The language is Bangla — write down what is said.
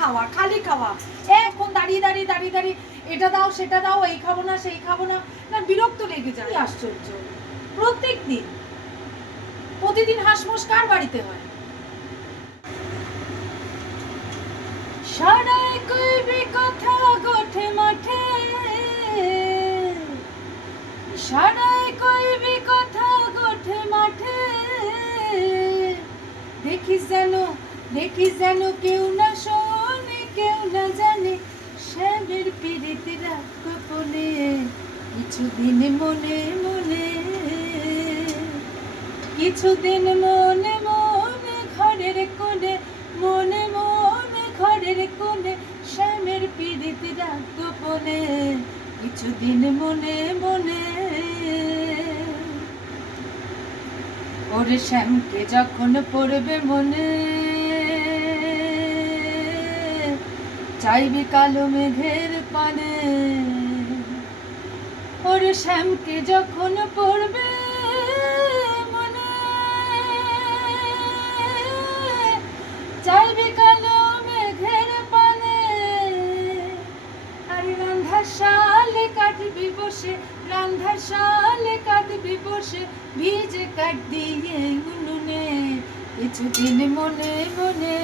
খাওয়া খালি খাওয়া, এখন দাঁড়িয়ে দাঁড়িয়ে দাঁড়িয়ে দাঁড়িয়ে এটা দাও সেটা দাও, এই খাবো না সেই খাবো না, না বিরক্ত লেগে যায়। আশ্চর্য, প্রত্যেক দিন প্রতিদিন হাঁসমোষ কার বাড়িতে হয়? সারাই কইবি কথা গোঠে মাঠে, সারাই কইবি কথা গোঠে মাঠে, দেখিস যেন কেউ না শোনে কেউ না জানে, শ্যামের পীড়িত রাত গোপনে কিছুদিন মনে মনে, কিছুদিন মনে মনে ঘরের কোণে, মনে মনে ঘরের কোণে, শ্যামের পীড়িত রাত গোপনে কিছুদিন মনে মনে। ওরে শ্যামকে যখন পড়বে মনে, চাইবি কালো মেঘের পানে। ওরে শ্যামকে যখন পড়বে মনে, চাইবি কালো মেঘের পানে। আরে রান্ধার শালে কাটবি বসে, রান্ধার শালে কাটবি বসে, ভিজে কাট দিয়ে উনুনে কিছুদিন মনে মনে।